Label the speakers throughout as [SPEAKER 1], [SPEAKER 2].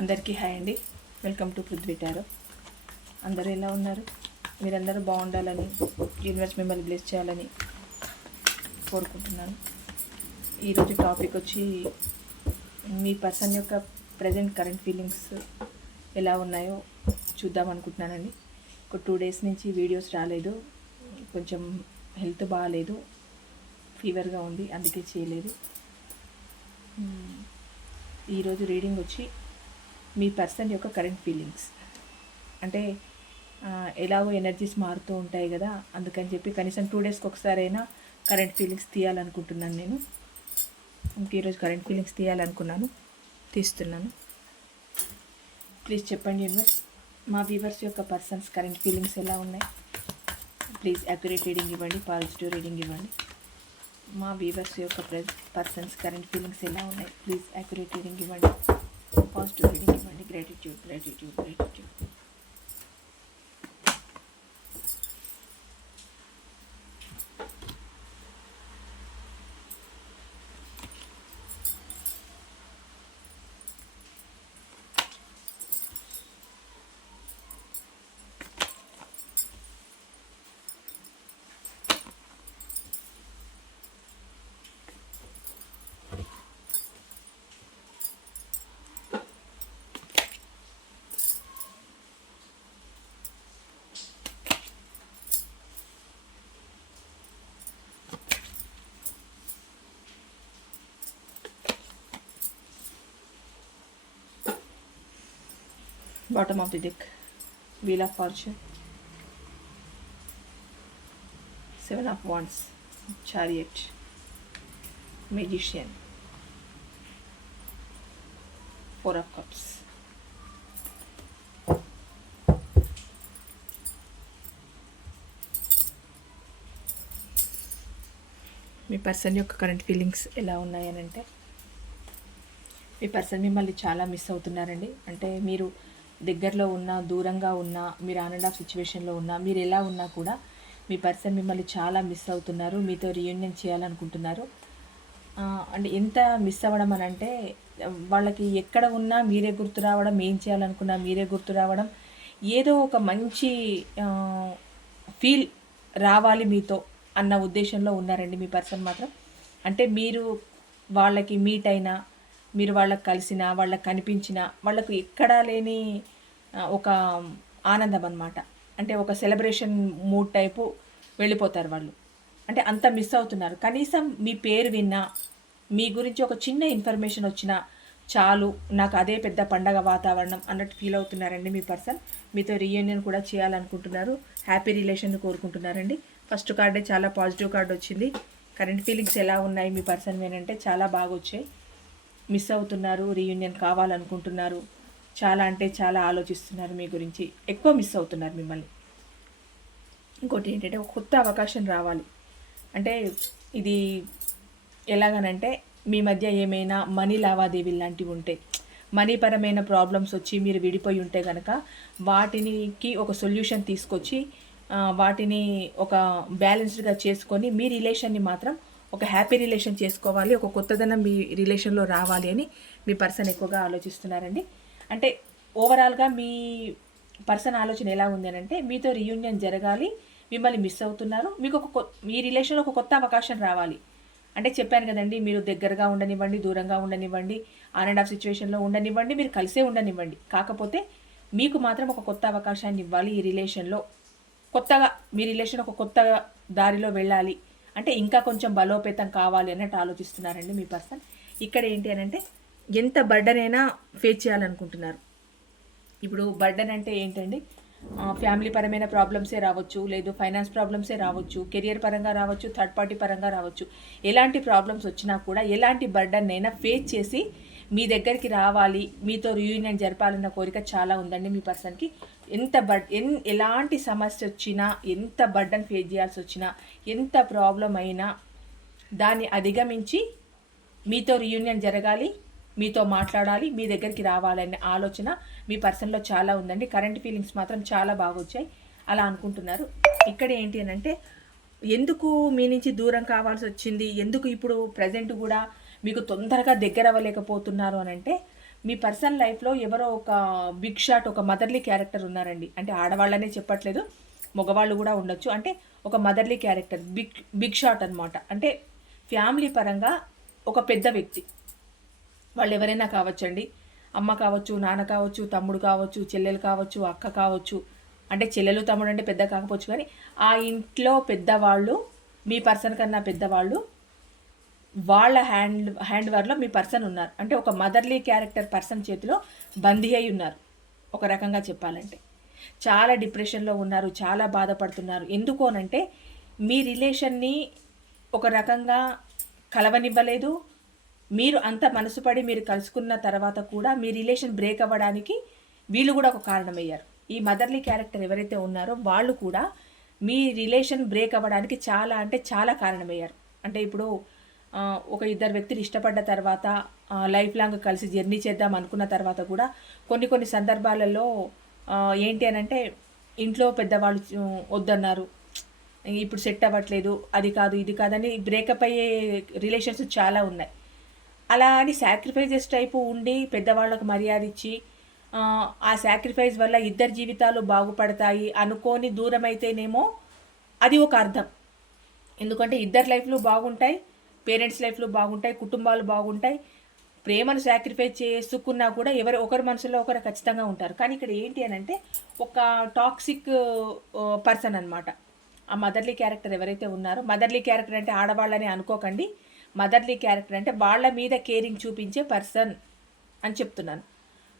[SPEAKER 1] అందరికీ హాయ్ అండి. Welcome to Prithvi tarot అందరూ ఎలా ఉన్నారు? మీరందరూ బాగుండాలని యూనివర్స్ మిమ్మల్ని బ్లెస్ చేయాలని కోరుకుంటున్నాను. ఈరోజు టాపిక్ వచ్చి మీ పర్సన్ యొక్క ప్రజెంట్ కరెంట్ ఫీలింగ్స్ ఎలా ఉన్నాయో చూద్దాం అనుకుంటున్నానండి. ఒక టూ డేస్ నుంచి వీడియోస్ రాలేదు. కొంచెం హెల్త్ బాగాలేదు. ఫీవర్గా ఉంది. అందుకే చేయలేదు. ఈరోజు రీడింగ్ వచ్చి మీ పర్సన్ యొక్క కరెంట్ ఫీలింగ్స్. అంటే ఎలాగో ఎనర్జీస్ మారుతూ ఉంటాయి కదా అందుకని చెప్పి కనీసం టూ డేస్కి ఒకసారైనా కరెంట్ ఫీలింగ్స్ తీయాలనుకుంటున్నాను నేను. ఇంక ఈరోజు కరెంట్ ఫీలింగ్స్ తీయాలనుకున్నాను తీస్తున్నాను. ప్లీజ్ చెప్పండి యూనివర్స్ మా వ్యూవర్స్ యొక్క పర్సన్స్ కరెంట్ ఫీలింగ్స్ ఎలా ఉన్నాయి? ప్లీజ్ అక్యురేట్ రీడింగ్ ఇవ్వండి పాజిటివ్ రీడింగ్ ఇవ్వండి. మా వీవర్స్ యొక్క పర్సన్స్ కరెంట్ ఫీలింగ్స్ ఎలా ఉన్నాయి? ప్లీజ్ అక్యురేట్ రీడింగ్ ఇవ్వండి. పాజిటివ్ రీడింగ్ ఇవ్వండి gratitude gratitude gratitude bottom of the deck wheel of fortune seven of wands chariot magician four of cups మీ person యొక్క కరెంట్ ఫీలింగ్స్ ఎలా ఉన్నాయని అంటే మీ పర్సన్ మిమ్మల్ని చాలా మిస్ అవుతున్నారండి అంటే మీరు దగ్గరలో ఉన్నా దూరంగా ఉన్నా మీరు ఆన్ అండ్ ఆఫ్ సిచ్యువేషన్లో ఉన్నా మీరు ఎలా ఉన్నా కూడా మీ పర్సన్ మిమ్మల్ని చాలా మిస్ అవుతున్నారు. మీతో రీయూనియన్ చేయాలనుకుంటున్నారు. అంటే ఎంత మిస్ అవ్వడం అని అంటే వాళ్ళకి ఎక్కడ ఉన్నా మీరే గుర్తు రావడం ఏం చేయాలనుకున్నా మీరే గుర్తు రావడం ఏదో ఒక మంచి ఫీల్ రావాలి మీతో అన్న ఉద్దేశంలో ఉన్నారండి మీ పర్సన్ మాత్రం. అంటే మీరు వాళ్ళకి మీట్ అయినా మీరు వాళ్ళకి కలిసినా వాళ్ళకి కనిపించిన వాళ్ళకు ఎక్కడా లేని ఒక ఆనందం అన్నమాట. అంటే ఒక సెలబ్రేషన్ మూడ్ టైపు వెళ్ళిపోతారు వాళ్ళు. అంటే అంత మిస్ అవుతున్నారు. కనీసం మీ పేరు విన్నా మీ గురించి ఒక చిన్న ఇన్ఫర్మేషన్ వచ్చినా చాలు నాకు అదే పెద్ద పండగ వాతావరణం అన్నట్టు ఫీల్ అవుతున్నారండి మీ పర్సన్. మీతో రీయూనియన్ కూడా చేయాలనుకుంటున్నారు. హ్యాపీ రిలేషన్ కోరుకుంటున్నారండి. ఫస్ట్ కార్డే చాలా పాజిటివ్ కార్డ్ వచ్చింది. కరెంట్ ఫీలింగ్స్ ఎలా ఉన్నాయి మీ పర్సన్ అంటే చాలా బాగా వచ్చాయి. మిస్ అవుతున్నారు రీయూనియన్ కావాలనుకుంటున్నారు. చాలా అంటే చాలా ఆలోచిస్తున్నారు మీ గురించి. ఎక్కువ మిస్ అవుతున్నారు మిమ్మల్ని. ఇంకోటి ఏంటంటే ఒక కొత్త అవకాశం రావాలి. అంటే ఇది ఎలాగనంటే మీ మధ్య ఏమైనా మనీ లావాదేవీలు లాంటివి ఉంటే మనీ పరమైన ప్రాబ్లమ్స్ వచ్చి మీరు విడిపోయి ఉంటే కనుక వాటికి ఒక సొల్యూషన్ తీసుకొచ్చి వాటిని ఒక బ్యాలెన్స్డ్గా చేసుకొని మీ రిలేషన్ని మాత్రం ఒక హ్యాపీ రిలేషన్ చేసుకోవాలి ఒక కొత్తదనం మీ రిలేషన్లో రావాలి అని మీ పర్సన్ ఎక్కువగా ఆలోచిస్తున్నారండి. అంటే ఓవరాల్గా మీ పర్సన్ ఆలోచన ఎలా ఉంది అంటే మీతో రీయూనియన్ జరగాలి మిమ్మల్ని మిస్ అవుతున్నారు మీకు ఒక మీ రిలేషన్లో ఒక కొత్త అవకాశం రావాలి. అంటే చెప్పాను కదండి మీరు దగ్గరగా ఉండనివ్వండి దూరంగా ఉండనివ్వండి ఆన్ అండ్ ఆఫ్ సిచ్యువేషన్లో ఉండనివ్వండి మీరు కలిసే ఉండనివ్వండి. కాకపోతే మీకు మాత్రం ఒక కొత్త అవకాశాన్ని ఇవ్వాలి ఈ రిలేషన్లో కొత్తగా మీ రిలేషన్ ఒక కొత్త దారిలో వెళ్ళాలి అంటే ఇంకా కొంచెం బలోపేతం కావాలి అన్నట్టు ఆలోచిస్తున్నారండి మీ పర్సన్. ఇక్కడ ఏంటి అని అంటే ఎంత బర్డన్ అయినా ఫేస్ చేయాలనుకుంటున్నారు. ఇప్పుడు బర్డన్ అంటే ఏంటండి? ఫ్యామిలీ పరమైన ప్రాబ్లమ్సే రావచ్చు లేదు ఫైనాన్స్ ప్రాబ్లమ్సే రావచ్చు కెరియర్ పరంగా రావచ్చు థర్డ్ పార్టీ పరంగా రావచ్చు. ఎలాంటి ప్రాబ్లమ్స్ వచ్చినా కూడా ఎలాంటి బర్డన్ అయినా ఫేస్ చేసి మీ దగ్గరికి రావాలి మీతో రియూనియన్ జరపాలన్న కోరిక చాలా ఉందండి మీ పర్సన్కి. ఎంత బడ్ ఎన్ ఎలాంటి సమస్య వచ్చినా ఎంత బర్డన్ ఫేస్ చేయాల్సి వచ్చినా ఎంత ప్రాబ్లం అయినా దాన్ని అధిగమించి మీతో రీయూనియన్ జరగాలి మీతో మాట్లాడాలి మీ దగ్గరికి రావాలనే ఆలోచన మీ పర్సన్లో చాలా ఉందండి. కరెంట్ ఫీలింగ్స్ మాత్రం చాలా బాగా వచ్చాయి అలా అనుకుంటున్నారు. ఇక్కడ ఏంటి అని అంటే ఎందుకు మీ నుంచి దూరం కావాల్సి వచ్చింది? ఎందుకు ఇప్పుడు ప్రజెంట్ కూడా మీకు తొందరగా దగ్గర అవ్వలేకపోతున్నారు అని అంటే మీ పర్సనల్ లైఫ్లో ఎవరో ఒక బిగ్ షాట్ ఒక మదర్లీ క్యారెక్టర్ ఉన్నారండి. అంటే ఆడవాళ్ళనే చెప్పట్లేదు మగవాళ్ళు కూడా ఉండొచ్చు. అంటే ఒక motherly character big big shot అనమాట అంటే ఫ్యామిలీ పరంగా ఒక పెద్ద వ్యక్తి. వాళ్ళు ఎవరైనా కావచ్చండి. అమ్మ కావచ్చు నాన్న కావచ్చు తమ్ముడు కావచ్చు చెల్లెలు కావచ్చు అక్క కావచ్చు. అంటే చెల్లెలు తమ్ముడు అంటే పెద్ద కాకపోవచ్చు కానీ ఆ ఇంట్లో పెద్దవాళ్ళు మీ పర్సన్ కన్నా పెద్దవాళ్ళు వాళ్ళ హ్యాండ్ హ్యాండ్ వర్లో మీ పర్సన్ ఉన్నారు. అంటే ఒక మదర్లీ క్యారెక్టర్ పర్సన్ చేతిలో బందీ అయి ఉన్నారు. ఒక రకంగా చెప్పాలంటే. చాలా డిప్రెషన్లో ఉన్నారు చాలా బాధపడుతున్నారు. ఎందుకు అనంటే మీ రిలేషన్ని ఒక రకంగా కలవనివ్వలేదు. మీరు అంత మనసు పడి మీరు కలుసుకున్న తర్వాత కూడా మీ రిలేషన్ బ్రేక్ అవ్వడానికి వీళ్ళు కూడా ఒక కారణమయ్యారు. ఈ మదర్లీ క్యారెక్టర్ ఎవరైతే ఉన్నారో వాళ్ళు కూడా మీ రిలేషన్ బ్రేక్ అవ్వడానికి చాలా అంటే చాలా కారణమయ్యారు. అంటే ఇప్పుడు ఒక ఇద్దరు వ్యక్తులు ఇష్టపడ్డ తర్వాత లైఫ్ లాంగ్ కలిసి జర్నీ చేద్దాం అనుకున్న తర్వాత కూడా కొన్ని కొన్ని సందర్భాలలో ఏంటి అని అంటే ఇంట్లో పెద్దవాళ్ళు వద్దన్నారు. ఇప్పుడు సెట్ అవ్వట్లేదు అది కాదు ఇది కాదని బ్రేకప్ అయ్యే రిలేషన్స్ చాలా ఉన్నాయి. అలా అని సాక్రిఫైజెస్ టైపు ఉండి పెద్దవాళ్ళకు మర్యాద ఇచ్చి ఆ, ఆ సాక్రిఫైస్ వల్ల ఇద్దరు జీవితాలు బాగుపడతాయి అనుకోని దూరం అయితేనేమో అది ఒక అర్థం. ఎందుకంటే ఇద్దరు లైఫ్లు బాగుంటాయి పేరెంట్స్ లైఫ్లు బాగుంటాయి కుటుంబాలు బాగుంటాయి. ప్రేమను సాక్రిఫైస్ చేసుకున్నా కూడా ఎవరు ఒకరి మనసులో ఒకరు ఖచ్చితంగా ఉంటారు. కానీ ఇక్కడ ఏంటి అని అంటే ఒక టాక్సిక్ పర్సన్ అనమాట ఆ మదర్లీ క్యారెక్టర్ ఎవరైతే ఉన్నారో మదర్లీ క్యారెక్టర్ అంటే ఆడవాళ్ళని అనుకోకండి. మదర్లీ క్యారెక్టర్ అంటే వాళ్ళ మీద కేరింగ్ చూపించే పర్సన్ అని చెప్తున్నాను.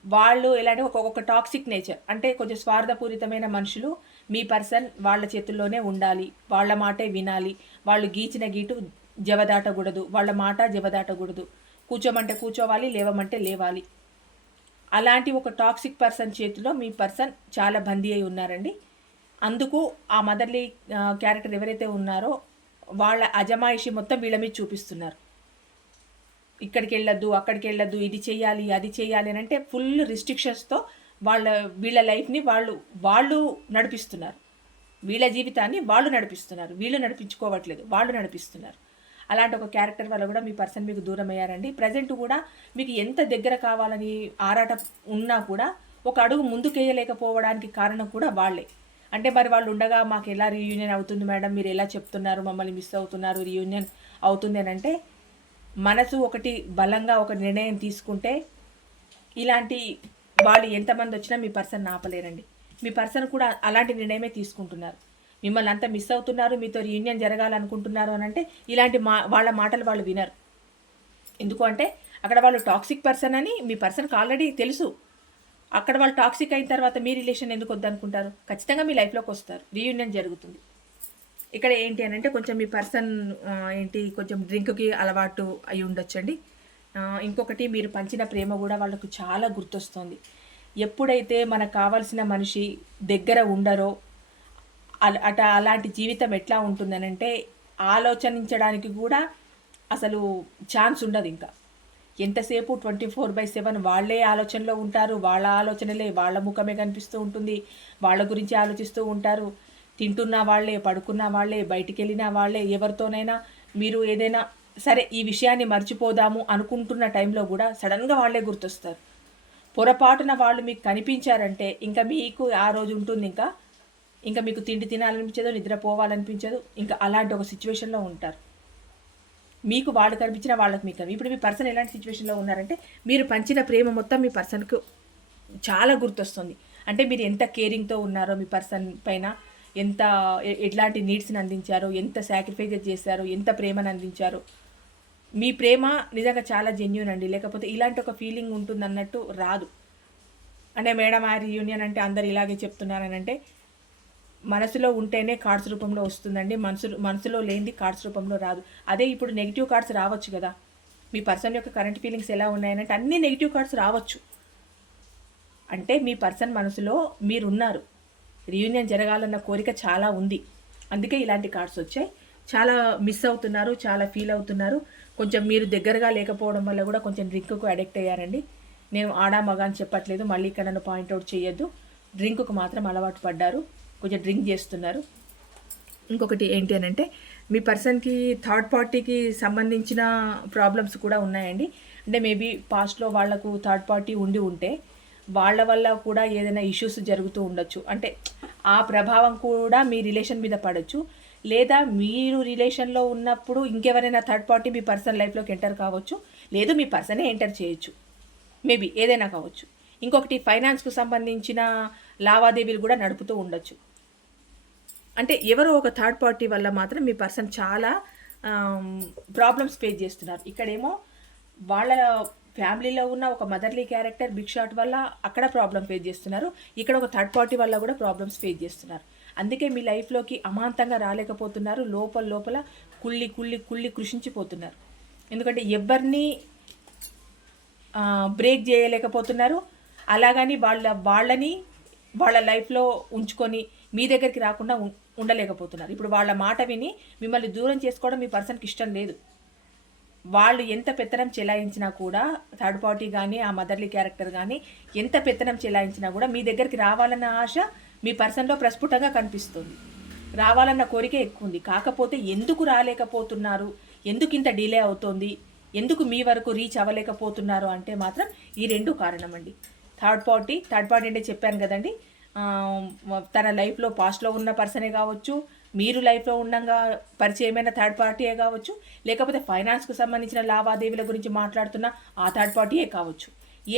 [SPEAKER 1] వాళ్ళు ఎలా అంటే ఒక ఒక టాక్సిక్ నేచర్ అంటే కొంచెం స్వార్థపూరితమైన మనుషులు మీ పర్సన్ వాళ్ళ చేతుల్లోనే ఉండాలి. వాళ్ళ మాటే వినాలి. వాళ్ళు గీచిన గీటు జవదాటకూడదు. వాళ్ళ మాట జవదాటకూడదు. కూర్చోమంటే కూర్చోవాలి లేవమంటే లేవాలి. అలాంటి ఒక టాక్సిక్ పర్సన్ చేతిలో మీ పర్సన్ చాలా బందీ అయి ఉన్నారండి. అందుకు ఆ మదర్లీ క్యారెక్టర్ ఎవరైతే ఉన్నారో వాళ్ళ అజమాయిషి మొత్తం వీళ్ళ మీద చూపిస్తున్నారు. ఇక్కడికి వెళ్ళొద్దు అక్కడికి వెళ్ళొద్దు ఇది చేయాలి అది చేయాలి అని అంటే ఫుల్ రిస్ట్రిక్షన్స్తో వాళ్ళ వీళ్ళ లైఫ్ని వాళ్ళు వాళ్ళు నడిపిస్తున్నారు. వీళ్ళ జీవితాన్ని వాళ్ళు నడిపిస్తున్నారు. వీళ్ళు నడిపించుకోవట్లేదు వాళ్ళు నడిపిస్తున్నారు. అలాంటి ఒక క్యారెక్టర్ వల్ల కూడా మీ పర్సన్ మీకు దూరం అయ్యారండి ప్రజెంట్ కూడా మీకు ఎంత దగ్గర కావాలని ఆరాట ఉన్నా కూడా ఒక అడుగు ముందుకేయలేకపోవడానికి కారణం కూడా వాళ్ళే. అంటే మరి వాళ్ళు ఉండగా మాకు ఎలా రీయూనియన్ అవుతుంది మేడం? మీరు ఎలా చెప్తున్నారు? మమ్మల్ని మిస్ అవుతున్నారు? రీయూనియన్ అవుతుంది అని అంటే మనసు ఒకటి బలంగా ఒక నిర్ణయం తీసుకుంటే ఇలాంటి వాళ్ళు ఎంతమంది వచ్చినా మీ పర్సన్ ఆపలేరండి. మీ పర్సన్ కూడా అలాంటి నిర్ణయమే తీసుకుంటున్నారు. మిమ్మల్ని అంతా మిస్ అవుతున్నారు మీతో రీయూనియన్ జరగాలనుకుంటున్నారు అని అంటే ఇలాంటి మా వాళ్ళ మాటలు వాళ్ళు వినరు. ఎందుకు అంటే అక్కడ వాళ్ళు టాక్సిక్ పర్సన్ అని మీ పర్సన్కి ఆల్రెడీ తెలుసు. అక్కడ వాళ్ళు టాక్సిక్ అయిన తర్వాత మీ రిలేషన్ ఎందుకు వద్దనుకుంటారు? ఖచ్చితంగా మీ లైఫ్లోకి వస్తారు. రీయూనియన్ జరుగుతుంది. ఇక్కడ ఏంటి అని అంటే కొంచెం మీ పర్సన్ ఏంటి కొంచెం డ్రింక్కి అలవాటు అయి ఉండొచ్చండి. ఇంకొకటి మీరు పంచిన ప్రేమ కూడా వాళ్ళకు చాలా గుర్తొస్తుంది. ఎప్పుడైతే మనకు కావాల్సిన మనిషి దగ్గర ఉండరో అట అలాంటి జీవితం ఎట్లా ఉంటుందనంటే ఆలోచించడానికి కూడా అసలు ఛాన్స్ ఉండదు ఇంకా. ఎంతసేపు ట్వంటీ ఫోర్ బై సెవెన్ వాళ్ళే ఆలోచనలో ఉంటారు వాళ్ళ ఆలోచనలే వాళ్ళ ముఖమే కనిపిస్తూ ఉంటుంది వాళ్ళ గురించి ఆలోచిస్తూ ఉంటారు. తింటున్న వాళ్ళే పడుకున్న వాళ్ళే బయటికి వెళ్ళిన వాళ్ళే ఎవరితోనైనా మీరు ఏదైనా సరే ఈ విషయాన్ని మర్చిపోదాము అనుకుంటున్న టైంలో కూడా సడన్గా వాళ్ళే గుర్తొస్తారు. పొరపాటున వాళ్ళు మీకు కనిపించారంటే ఇంకా మీకు ఆ రోజు ఉంటుంది ఇంకా ఇంకా మీకు తిండి తినాలనిపించదు నిద్రపోవాలనిపించదు ఇంకా అలాంటి ఒక సిచ్యువేషన్లో ఉంటారు. మీకు వాళ్ళు కనిపించిన వాళ్ళకి మీకు ఇప్పుడు మీ పర్సన్ ఎలాంటి సిచ్యువేషన్లో ఉన్నారంటే మీరు పంచిన ప్రేమ మొత్తం మీ పర్సన్కు చాలా గుర్తొస్తుంది. అంటే మీరు ఎంత కేరింగ్తో ఉన్నారో మీ పర్సన్ పైన ఎంత ఎట్లాంటి నీడ్స్ని అందించారో ఎంత సాక్రిఫైజ్ చేశారో ఎంత ప్రేమను అందించారో. మీ ప్రేమ నిజంగా చాలా జెన్యున్ అండి. లేకపోతే ఇలాంటి ఒక ఫీలింగ్ ఉంటుంది అన్నట్టు రాదు. అంటే మేడం ఆ రీయూనియన్ అంటే అందరు ఇలాగే చెప్తున్నారని అంటే మనసులో ఉంటేనే కార్డ్స్ రూపంలో వస్తుందండి. మనసు మనసులో లేనిది కార్డ్స్ రూపంలో రాదు. అదే ఇప్పుడు నెగిటివ్ కార్డ్స్ రావచ్చు కదా. మీ పర్సన్ యొక్క కరెంట్ ఫీలింగ్స్ ఎలా ఉన్నాయనంటే అన్ని నెగిటివ్ కార్డ్స్ రావచ్చు. అంటే మీ పర్సన్ మనసులో మీరున్నారు. రీయూనియన్ జరగాలన్న కోరిక చాలా ఉంది. అందుకే ఇలాంటి కార్డ్స్ వచ్చాయి. చాలా మిస్ అవుతున్నారు చాలా ఫీల్ అవుతున్నారు. కొంచెం మీరు దగ్గరగా లేకపోవడం వల్ల కూడా కొంచెం డ్రింక్కు అడిక్ట్ అయ్యారండి. నేను ఆడా మగ అని చెప్పట్లేదు. మళ్ళీ ఇక్కడ నన్ను పాయింట్అవుట్ చేయొద్దు. డ్రింక్కు మాత్రం అలవాటు పడ్డారు. కొంచెం డ్రింక్ చేస్తున్నారు. ఇంకొకటి ఏంటి అని అంటే మీ పర్సన్కి థర్డ్ పార్టీకి సంబంధించిన ప్రాబ్లమ్స్ కూడా ఉన్నాయండి. అంటే మేబీ పాస్ట్లో వాళ్ళకు థర్డ్ పార్టీ ఉండి ఉంటే వాళ్ళ వల్ల కూడా ఏదైనా ఇష్యూస్ జరుగుతూ ఉండొచ్చు. అంటే ఆ ప్రభావం కూడా మీ రిలేషన్ మీద పడవచ్చు లేదా మీరు రిలేషన్లో ఉన్నప్పుడు ఇంకెవరైనా థర్డ్ పార్టీ మీ పర్సన్ లైఫ్లోకి ఎంటర్ కావచ్చు. లేదు మీ పర్సనే ఎంటర్ చేయొచ్చు. మేబీ ఏదైనా కావచ్చు. ఇంకొకటి ఫైనాన్స్కు సంబంధించిన లావాదేవీలు కూడా నడుపుతూ ఉండొచ్చు. అంటే ఎవరో ఒక థర్డ్ పార్టీ వల్ల మాత్రం మీ పర్సన్ చాలా ప్రాబ్లమ్స్ ఫేస్ చేస్తున్నారు. ఇక్కడేమో వాళ్ళ ఫ్యామిలీలో ఉన్న ఒక మదర్లీ క్యారెక్టర్ బిగ్ షాట్ వల్ల అక్కడ ప్రాబ్లం ఫేస్ చేస్తున్నారు. ఇక్కడ ఒక థర్డ్ పార్టీ వల్ల కూడా ప్రాబ్లమ్స్ ఫేస్ చేస్తున్నారు. అందుకే మీ లైఫ్లోకి అమాంతంగా రాలేకపోతున్నారు. లోపల లోపల కుళ్ళి కుళ్ళి కుళ్ళి కృషించిపోతున్నారు. ఎందుకంటే ఎవరిని బ్రేక్ చేయలేకపోతున్నారు. అలాగని వాళ్ళ వాళ్ళని వాళ్ళ లైఫ్లో ఉంచుకొని మీ దగ్గరికి రాకుండా ఉం- ఉండలేకపోతున్నారు. ఇప్పుడు వాళ్ళ మాట విని మిమ్మల్ని దూరం చేసుకోవడం మీ పర్సన్కి ఇష్టం లేదు. వాళ్ళు ఎంత పెత్తనం చెలాయించినా కూడా థర్డ్ పార్టీ కానీ ఆ మదర్లీ క్యారెక్టర్ కానీ ఎంత పెత్తనం చెలాయించినా కూడా మీ దగ్గరికి రావాలన్న ఆశ మీ పర్సన్లో ప్రస్ఫుటంగా కనిపిస్తుంది. రావాలన్న కోరిక ఎక్కువ ఉంది. కాకపోతే ఎందుకు రాలేకపోతున్నారు? ఎందుకు ఇంత డిలే అవుతోంది? ఎందుకు మీ వరకు రీచ్ అవ్వలేకపోతున్నారు? అంటే మాత్రం ఈ రెండు కారణం అండి. థర్డ్ పార్టీ థర్డ్ పార్టీ అంటే చెప్పాను కదండి తన లైఫ్లో పాస్ట్లో ఉన్న పర్సనే కావచ్చు మీరు లైఫ్లో ఉండగా పరిచయమైన థర్డ్ పార్టీయే కావచ్చు లేకపోతే ఫైనాన్స్కు సంబంధించిన లావాదేవీల గురించి మాట్లాడుతున్న ఆ థర్డ్ పార్టీయే కావచ్చు.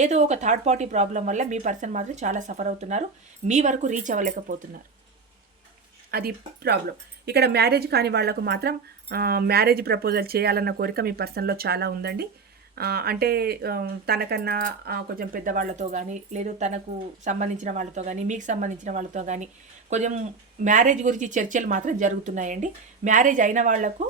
[SPEAKER 1] ఏదో ఒక థర్డ్ పార్టీ ప్రాబ్లం వల్ల మీ పర్సన్ మాత్రం చాలా సఫర్ అవుతున్నారు మీ వరకు రీచ్ అవ్వలేకపోతున్నారు. అది ప్రాబ్లం. ఇక్కడ మ్యారేజ్ కాని వాళ్ళకు మాత్రం మ్యారేజ్ ప్రపోజల్ చేయాలన్న కోరిక మీ పర్సన్లో చాలా ఉందండి. అంటే తనకన్నా కొంచెం పెద్దవాళ్ళతో కానీ లేదు తనకు సంబంధించిన వాళ్ళతో కానీ మీకు సంబంధించిన వాళ్ళతో కానీ కొంచెం మ్యారేజ్ గురించి చర్చలు మాత్రం జరుగుతున్నాయండి. మ్యారేజ్ అయిన వాళ్ళకు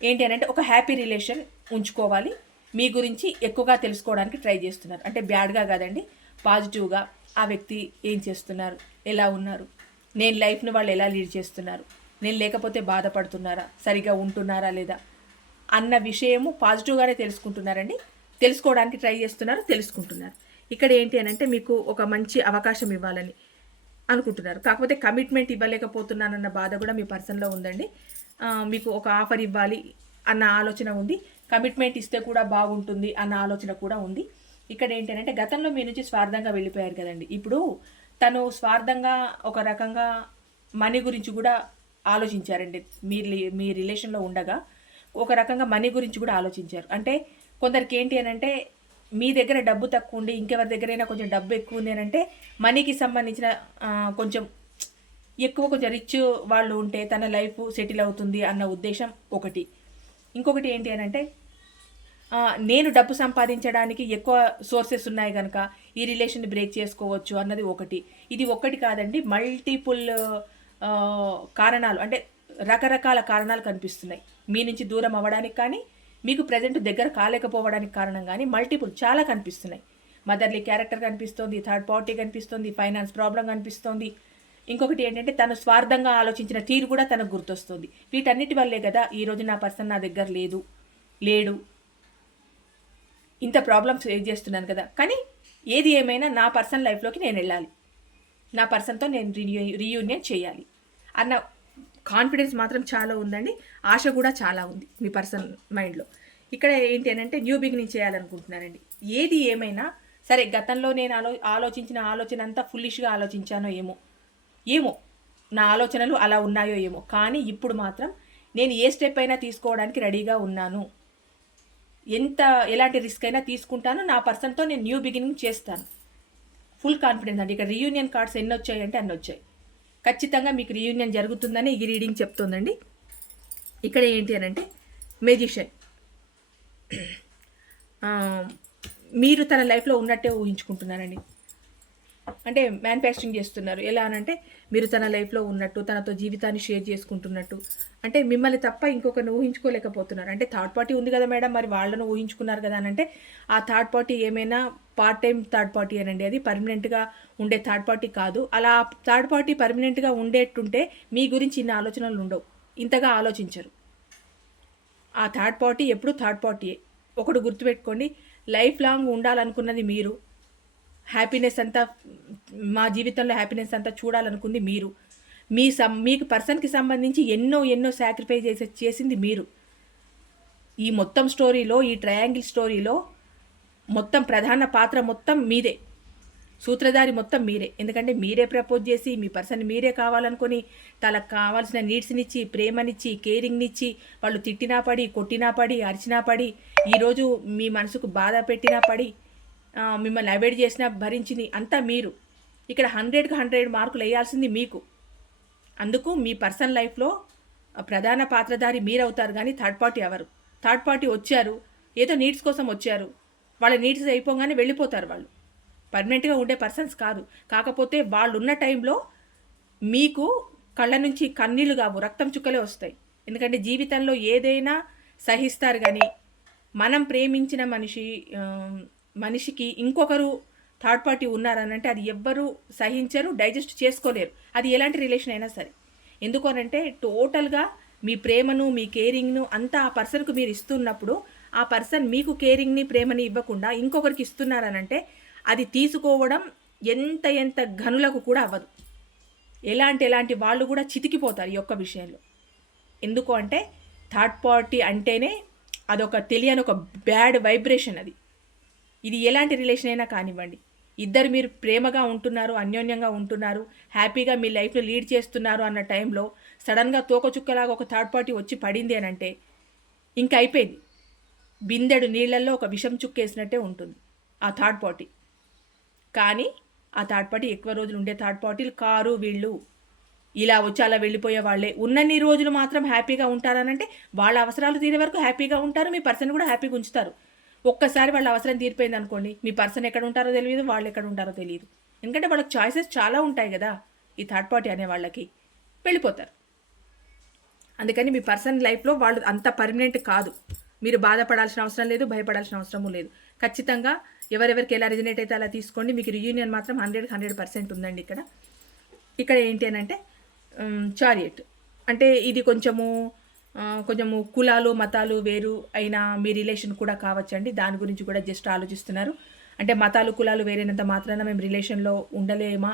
[SPEAKER 1] ఏంటి అని అంటే ఒక హ్యాపీ రిలేషన్ ఉంచుకోవాలి. మీ గురించి ఎక్కువగా తెలుసుకోవడానికి ట్రై చేస్తున్నారు. అంటే బ్యాడ్గా కాదండి పాజిటివ్గా ఆ వ్యక్తి ఏం చేస్తున్నారు ఎలా ఉన్నారు నేను లైఫ్ని వాళ్ళు ఎలా లీడ్ చేస్తున్నారు నేను లేకపోతే బాధపడుతున్నారా సరిగా ఉంటున్నారా లేదా అన్న విషయము పాజిటివ్గానే తెలుసుకుంటున్నారండి. తెలుసుకోవడానికి ట్రై చేస్తున్నారు తెలుసుకుంటున్నారు. ఇక్కడ ఏంటి అని అంటే మీకు ఒక మంచి అవకాశం ఇవ్వాలని అనుకుంటున్నారు. కాకపోతే కమిట్మెంట్ ఇవ్వలేకపోతున్నానన్న బాధ కూడా మీ పర్సన్లో ఉందండి. మీకు ఒక ఆఫర్ ఇవ్వాలి అన్న ఆలోచన ఉంది. కమిట్మెంట్ ఇస్తే కూడా బాగుంటుంది అన్న ఆలోచన కూడా ఉంది. ఇక్కడ ఏంటంటే గతంలో మీ నుంచి స్వార్థంగా వెళ్ళిపోయారు కదండి. ఇప్పుడు తను స్వార్థంగా ఒక రకంగా మనీ గురించి కూడా ఆలోచించారండి. మీ మీ రిలేషన్లో ఉండగా ఒక రకంగా మనీ గురించి కూడా ఆలోచించారు. అంటే కొందరికి ఏంటి అని అంటే మీ దగ్గర డబ్బు తక్కువ ఉండి ఇంకెవరి దగ్గరైనా కొంచెం డబ్బు ఎక్కువ ఉంది అని అంటే మనీకి సంబంధించిన కొంచెం ఎక్కువ కొంచెం రిచ్ వాళ్ళు ఉంటే తన లైఫ్ సెటిల్ అవుతుంది అన్న ఉద్దేశం ఒకటి. ఇంకొకటి ఏంటి అని అంటే నేను డబ్బు సంపాదించడానికి ఎక్కువ సోర్సెస్ ఉన్నాయి కనుక ఈ రిలేషన్ బ్రేక్ చేసుకోవచ్చు అన్నది ఒకటి. ఇది ఒకటి కాదండి మల్టిపుల్ కారణాలు. అంటే రకరకాల కారణాలు కనిపిస్తున్నాయి. మీ నుంచి దూరం అవ్వడానికి కానీ మీకు ప్రజెంట్ దగ్గర కాలేకపోవడానికి కారణం కానీ మల్టిపుల్ చాలా కనిపిస్తున్నాయి. మదర్లీ క్యారెక్టర్ కనిపిస్తోంది థర్డ్ పార్టీ కనిపిస్తుంది ఫైనాన్స్ ప్రాబ్లం కనిపిస్తోంది. ఇంకొకటి ఏంటంటే తను స్వార్థంగా ఆలోచించిన తీరు కూడా తనకు గుర్తొస్తుంది. వీటన్నిటి వల్లే కదా ఈరోజు నా పర్సన్ నా దగ్గర లేదు లేడు. ఇంత ప్రాబ్లమ్స్ ఫేస్ చేస్తున్నాను కదా. కానీ ఏది ఏమైనా నా పర్సన్ లైఫ్లోకి నేను వెళ్ళాలి. నా పర్సన్తో నేను రీయూ రీయూనియన్ చేయాలి. అన్న కాన్ఫిడెన్స్ మాత్రం చాలా ఉందండి. ఆశ కూడా చాలా ఉంది మీ పర్సన్ మైండ్లో. ఇక్కడ ఏంటి అని అంటే న్యూ బిగినింగ్ చేయాలనుకుంటున్నానండి. ఏది ఏమైనా సరే గతంలో నేను ఆలో ఆలోచించిన ఆలోచన అంతా ఫుల్లిష్గా ఆలోచించానో ఏమో. ఏమో. నా ఆలోచనలు అలా ఉన్నాయో ఏమో. కానీ ఇప్పుడు మాత్రం నేను ఏ స్టెప్ అయినా తీసుకోవడానికి రెడీగా ఉన్నాను. ఎంత ఎలాంటి రిస్క్ అయినా తీసుకుంటాను. నా పర్సన్తో నేను న్యూ బిగినింగ్ చేస్తాను. ఫుల్ కాన్ఫిడెన్స్ అండి. ఇక్కడ రీయూనియన్ కార్డ్స్ ఎన్ని వచ్చాయి అంటే అన్ని వచ్చాయి. ఖచ్చితంగా మీకు రీయూనియన్ జరుగుతుందని ఈ రీడింగ్ చెప్తుందండి. ఇక్కడ ఏంటి అని అంటే మెజిషియన్ మీరు తన లైఫ్లో ఉన్నట్టే ఊహించుకుంటున్నారండి. అంటే మ్యానుఫ్యాక్చరింగ్ చేస్తున్నారు. ఎలా అనంటే మీరు తన లైఫ్లో ఉన్నట్టు తనతో జీవితాన్ని షేర్ చేసుకుంటున్నట్టు. అంటే మిమ్మల్ని తప్ప ఇంకొకరిని ఊహించుకోలేకపోతున్నారు. అంటే థర్డ్ పార్టీ ఉంది కదా మేడం మరి వాళ్ళను ఊహించుకున్నారు కదా అని అంటే ఆ థర్డ్ పార్టీ ఏమైనా పార్ట్ టైం థర్డ్ పార్టీ అనండి. అది పర్మనెంట్గా ఉండే థర్డ్ పార్టీ కాదు. అలా థర్డ్ పార్టీ పర్మనెంట్గా ఉండేట్టుంటే మీ గురించి ఇన్ని ఆలోచనలు ఉండవు. ఇంతగా ఆలోచించరు. ఆ థర్డ్ పార్టీ ఎప్పుడు థర్డ్ పార్టీయే ఒకటి గుర్తుపెట్టుకోండి లైఫ్ లాంగ్ ఉండాలనుకున్నది మీరు. హ్యాపీనెస్ అంతా మా జీవితంలో హ్యాపీనెస్ అంతా చూడాలనుకుంది మీరు. మీ సం మీకు పర్సన్కి సంబంధించి ఎన్నో ఎన్నో సాక్రిఫైస్ చేసే చేసింది మీరు. ఈ మొత్తం స్టోరీలో ఈ ట్రయాంగిల్ స్టోరీలో మొత్తం ప్రధాన పాత్ర మొత్తం మీదే. సూత్రధారి మొత్తం మీరే. ఎందుకంటే మీరే ప్రపోజ్ చేసి మీ పర్సన్ మీరే కావాలనుకొని తనకు కావాల్సిన నీడ్స్నిచ్చి ప్రేమనిచ్చి కేరింగ్నిచ్చి వాళ్ళు తిట్టినా పడి కొట్టినా పడి అరిచినా పడి ఈరోజు మీ మనసుకు బాధ పెట్టినా పడి మిమ్మల్ని అవాయిడ్ చేసినా భరించింది అంతా మీరు. ఇక్కడ హండ్రెడ్కి హండ్రెడ్ మార్కులు వేయాల్సింది మీకు. అందుకు మీ పర్సనల్ లైఫ్లో ప్రధాన పాత్రధారి మీరవుతారు కానీ థర్డ్ పార్టీ ఎవరు? థర్డ్ పార్టీ వచ్చారు ఏదో నీడ్స్ కోసం వచ్చారు. వాళ్ళ నీడ్స్ అయిపోగానే వెళ్ళిపోతారు వాళ్ళు. పర్మనెంట్గా ఉండే పర్సన్స్ కాదు. కాకపోతే వాళ్ళు ఉన్న టైంలో మీకు కళ్ళ నుంచి కన్నీళ్ళు కావు రక్తం చుక్కలే వస్తాయి. ఎందుకంటే జీవితంలో ఏదైనా సహిస్తారు కానీ మనం ప్రేమించిన మనిషి మనిషికి ఇంకొకరు థర్డ్ పార్టీ ఉన్నారనంటే అది ఎవ్వరు సహించరు డైజెస్ట్ చేసుకోలేరు. అది ఎలాంటి రిలేషన్ అయినా సరే. ఎందుకనంటే టోటల్గా మీ ప్రేమను మీ కేరింగ్ను అంతా ఆ పర్సన్కు మీరు ఇస్తున్నప్పుడు ఆ పర్సన్ మీకు కేరింగ్ని ప్రేమని ఇవ్వకుండా ఇంకొకరికి ఇస్తున్నారనంటే అది తీసుకోవడం ఎంత ఎంత గనులకు కూడా అవ్వదు. ఎలాంటి ఎలాంటి వాళ్ళు కూడా చితికిపోతారు ఈ ఒక్క విషయంలో. ఎందుకు అంటే థర్డ్ పార్టీ అంటేనే అదొక తెలియని ఒక బ్యాడ్ వైబ్రేషన్ అది. ఇది ఎలాంటి రిలేషన్ అయినా కానివ్వండి. ఇద్దరు మీరు ప్రేమగా ఉంటున్నారు అన్యోన్యంగా ఉంటున్నారు హ్యాపీగా మీ లైఫ్లో లీడ్ చేస్తున్నారు అన్న టైంలో సడన్గా తోకచుక్కలాగా ఒక థర్డ్ పార్టీ వచ్చి పడింది అని అంటే ఇంకా అయిపోయింది. బిందెడు నీళ్ళల్లో ఒక విషం చుక్కేసినట్టే ఉంటుంది ఆ థర్డ్ పార్టీ కానీ ఆ థర్డ్ పార్టీ ఎక్కువ రోజులు ఉండే థర్డ్ పార్టీలు కారు వీళ్ళు ఇలా వచ్చి అలా వెళ్ళిపోయే వాళ్ళే. ఉన్నన్ని రోజులు మాత్రం హ్యాపీగా ఉంటారనంటే వాళ్ళ అవసరాలు తీరే వరకు హ్యాపీగా ఉంటారు మీ పర్సన్ కూడా హ్యాపీగా ఉంచుతారు. ఒక్కసారి వాళ్ళ అవసరం తీరిపోయింది అనుకోండి మీ పర్సన్ ఎక్కడ ఉంటారో తెలియదు వాళ్ళు ఎక్కడ ఉంటారో తెలియదు. ఎందుకంటే వాళ్ళకి చాయిసెస్ చాలా ఉంటాయి కదా ఈ థర్డ్ పార్టీ అనే వాళ్ళకి. వెళ్ళిపోతారు. అందుకని మీ పర్సన్ లైఫ్లో వాళ్ళు అంత పర్మనెంట్ కాదు. మీరు బాధపడాల్సిన అవసరం లేదు భయపడాల్సిన అవసరము లేదు. ఖచ్చితంగా ఎవరెవరికి ఎలా రిజనేట్ అయితే అలా తీసుకోండి. మీకు రియూనియన్ మాత్రం హండ్రెడ్ హండ్రెడ్ పర్సెంట్ ఉందండి ఇక్కడ. ఇక్కడ ఏంటి అని అంటే చారియట్ అంటే ఇది కొంచెము కొంచెము కులాలు మతాలు వేరు అయిన మీ రిలేషన్ కూడా కావచ్చండి. దాని గురించి కూడా జస్ట్ ఆలోచిస్తున్నారు. అంటే మతాలు కులాలు వేరైనంత మాత్రాన మేము రిలేషన్లో ఉండలేమా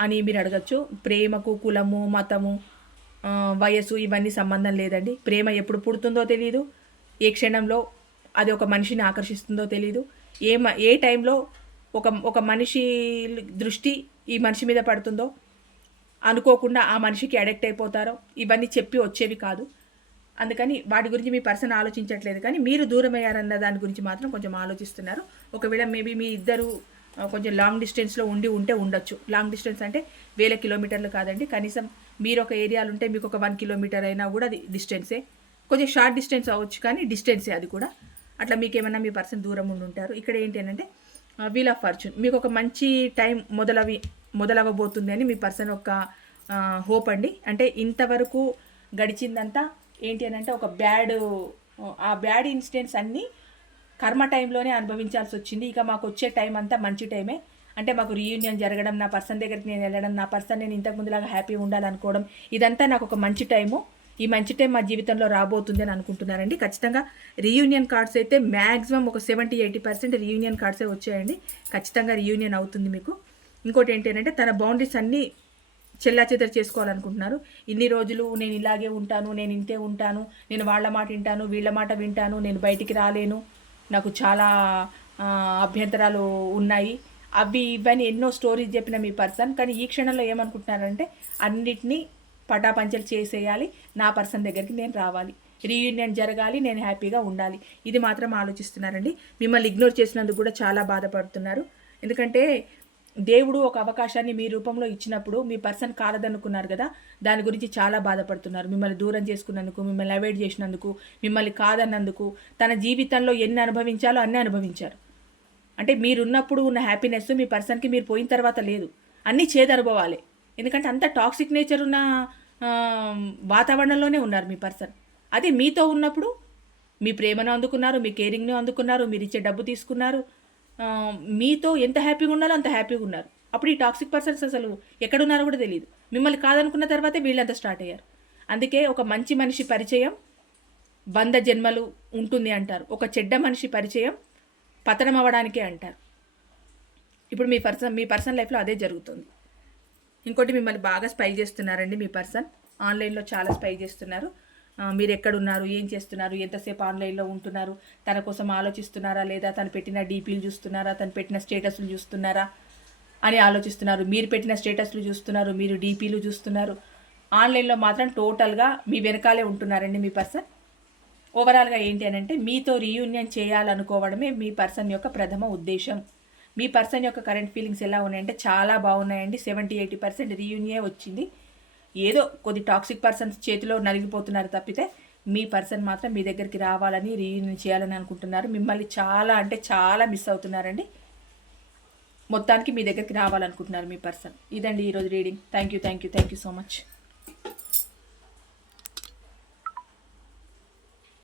[SPEAKER 1] అని మీరు అడగచ్చు. ప్రేమకు కులము మతము వయస్సు ఇవన్నీ సంబంధం లేదండి. ప్రేమ ఎప్పుడు పుడుతుందో తెలియదు ఏ క్షణంలో అది ఒక మనిషిని ఆకర్షిస్తుందో తెలియదు ఏ ఏ టైంలో ఒక ఒక మనిషి దృష్టి ఈ మనిషి మీద పడుతుందో అనుకోకుండా ఆ మనిషికి అడిక్ట్ అయిపోతారో ఇవన్నీ చెప్పి వచ్చేవి కాదు. అందుకని వాటి గురించి మీ పర్సన్ ఆలోచించట్లేదు కానీ మీరు దూరం అయ్యారన్న దాని గురించి మాత్రం కొంచెం ఆలోచిస్తున్నారు. ఒకవేళ మేబీ మీ ఇద్దరు కొంచెం లాంగ్ డిస్టెన్స్లో ఉండి ఉంటే ఉండొచ్చు. లాంగ్ డిస్టెన్స్ అంటే వేల కిలోమీటర్లు కాదండి. కనీసం మీరు ఒక ఏరియాలు ఉంటే మీకు ఒక వన్ కిలోమీటర్ అయినా కూడా అది డిస్టెన్సే కొంచెం షార్ట్ డిస్టెన్స్ అవ్వచ్చు కానీ డిస్టెన్సే అది కూడా. అట్లా మీకు ఏమన్నా మీ పర్సన్ దూరం ఉండి ఉంటారు. ఇక్కడ ఏంటి అంటే వీల్ ఆఫ్ ఫార్చ్యూన్ మీకు ఒక మంచి టైం మొదలవి మొదలవ్వబోతుంది అని మీ పర్సన్ ఒక హోప్ అండి. అంటే ఇంతవరకు గడిచిందంతా ఏంటి అని అంటే ఒక బ్యాడ్ ఆ బ్యాడ్ ఇన్సిడెంట్స్ అన్నీ కర్మ టైంలోనే అనుభవించాల్సి వచ్చింది. ఇక మాకు వచ్చే టైం అంతా మంచి టైమే. అంటే మాకు రీయూనియన్ జరగడం నా పర్సన్ దగ్గరికి నేను వెళ్ళడం నా పర్సన్ నేను ఇంతకు ముందులాగా హ్యాపీగా ఉండాలనుకోవడం ఇదంతా నాకు ఒక మంచి టైము. ఈ మంచి టైం మా జీవితంలో రాబోతుంది అని అనుకుంటున్నారండి. ఖచ్చితంగా రీయూనియన్ కార్డ్స్ అయితే మ్యాక్సిమం ఒక సెవెంటీ ఎయిటీ పర్సెంట్ రీయూనియన్ కార్డ్సే వచ్చాయండి. ఖచ్చితంగా రీయూనియన్ అవుతుంది మీకు. ఇంకోటి ఏంటంటే తన బౌండరీస్ అన్నీ చెల్లా చెదరు చేసుకోవాలనుకుంటున్నారు. ఇన్ని రోజులు నేను ఇలాగే ఉంటాను నేను ఇంతే ఉంటాను నేను వాళ్ళ మాట వింటాను వీళ్ళ మాట వింటాను నేను బయటికి రాలేను. నాకు చాలా అభ్యంతరాలు ఉన్నాయి. అవి ఇవన్నీ ఎన్నో స్టోరీస్ చెప్పిన మీ పర్సన్. కానీ ఈ క్షణంలో ఏమనుకుంటున్నారంటే అన్నిటినీ పటాపంచలు చేసేయాలి. నా పర్సన్ దగ్గరికి నేను రావాలి. రీయూనియన్ జరగాలి నేను హ్యాపీగా ఉండాలి. ఇది మాత్రం ఆలోచిస్తున్నారండి. మిమ్మల్ని ఇగ్నోర్ చేసినందుకు కూడా చాలా బాధపడుతున్నారు. ఎందుకంటే దేవుడు ఒక అవకాశాన్ని మీ రూపంలో ఇచ్చినప్పుడు మీ పర్సన్ కాలదనుకున్నారు కదా దాని గురించి చాలా బాధపడుతున్నారు. మిమ్మల్ని దూరం చేసుకున్నందుకు మిమ్మల్ని అవాయిడ్ చేసినందుకు మిమ్మల్ని కాదన్నందుకు తన జీవితంలో ఎన్ని అనుభవించాలో అన్నీ అనుభవించారు. అంటే మీరున్నప్పుడు ఉన్న హ్యాపీనెస్ మీ పర్సన్కి మీరు పోయిన తర్వాత లేదు. అన్నీ చేదు అనుభవాలే ఎందుకంటే అంత టాక్సిక్ నేచర్ ఉన్న వాతావరణంలోనే ఉన్నారు మీ పర్సన్. అదే మీతో ఉన్నప్పుడు మీ ప్రేమను అందుకున్నారు మీ కేరింగ్ను అందుకున్నారు మీరు ఇచ్చే డబ్బు తీసుకున్నారు మీతో ఎంత హ్యాపీగా ఉన్నారో అంత హ్యాపీగా ఉన్నారు. అప్పుడు ఈ టాక్సిక్ పర్సన్స్ అసలు ఎక్కడున్నారో కూడా తెలియదు మిమ్మల్ని కాదనుకున్న తర్వాతే వీళ్ళంతా స్టార్ట్ అయ్యారు. అందుకే ఒక మంచి మనిషి పరిచయం వంద జన్మలు ఉంటుంది అంటారు. ఒక చెడ్డ మనిషి పరిచయం పతనం అవ్వడానికే అంటారు. ఇప్పుడు మీ పర్సన్ మీ పర్సన్ లైఫ్లో అదే జరుగుతుంది. ఇంకోటి మిమ్మల్ని బాగా స్పై చేస్తున్నారండి మీ పర్సన్. ఆన్లైన్లో చాలా స్పై చేస్తున్నారు. మీరు ఎక్కడున్నారు ఏం చేస్తున్నారు? ఎంతసేపు ఆన్లైన్లో ఉంటున్నారు? తన కోసం ఆలోచిస్తున్నారా లేదా? తను పెట్టిన డీపీలు చూస్తున్నారా? తను పెట్టిన స్టేటస్లు చూస్తున్నారా? అని ఆలోచిస్తున్నారు. మీరు పెట్టిన స్టేటస్లు చూస్తున్నారు. మీరు డీపీలు చూస్తున్నారు. ఆన్లైన్లో మాత్రం టోటల్గా మీ వెనకాలే ఉంటున్నారండి మీ పర్సన్. ఓవరాల్గా ఏంటి అని అంటే మీతో రీయూనియన్ చేయాలనుకోవడమే మీ పర్సన్ యొక్క ప్రథమ ఉద్దేశం. మీ పర్సన్ యొక్క కరెంట్ ఫీలింగ్స్ ఎలా ఉన్నాయంటే చాలా బాగున్నాయండి. సెవెంటీ ఎయిటీ పర్సెంట్ రీయూనియే వచ్చింది. ఏదో కొద్ది టాక్సిక్ పర్సన్స్ చేతిలో నలిగిపోతున్నారు తప్పితే మీ పర్సన్ మాత్రం మీ దగ్గరికి రావాలని రీయూనియన్ చేయాలని అనుకుంటున్నారు. మిమ్మల్ని చాలా అంటే చాలా మిస్ అవుతున్నారండి. మొత్తానికి మీ దగ్గరికి రావాలనుకుంటున్నారు మీ పర్సన్ ఇదండి ఈరోజు reading thank you thank you thank you so much